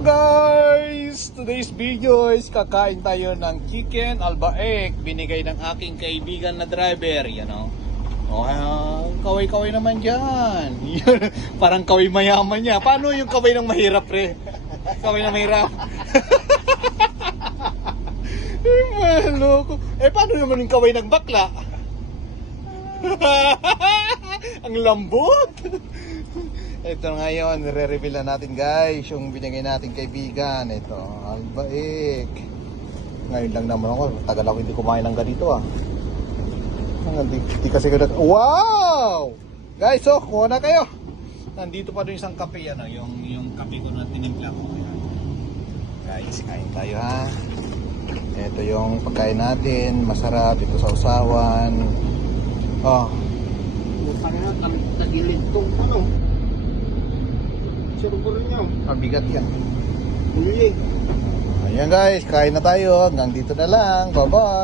guys! Today's video is kakain tayo ng chicken albaek. Binigay ng aking kaibigan na driver, you know. Oh, kaway-kaway naman dyan. Parang kaway mayaman niya. Paano yung kaway ng mahirap, pre? Kaway ng mahirap. Maloko. Paano naman yung kaway ng bakla? Ang lambot. Ito ngayon, nire-reveal na natin guys yung binigay natin kaibigan. Ito, albaek. Ngayon lang naman ako, tagal ako hindi kumain ng ganito ah. Hindi kasi ganito. Wow! Guys, so, kuha na kayo. Nandito pa doon isang kape, ano, yung kape ko na tinimpla ko. Ayan. Guys, kain tayo ha. Ito yung pagkain natin, masarap dito sa usawan. Oh. Bukan na kami tagilid tong ano. Sirupuro niyo. Mabigat yan. Uli. Ayan guys, kain na tayo. Hanggang dito na lang. Bye-bye.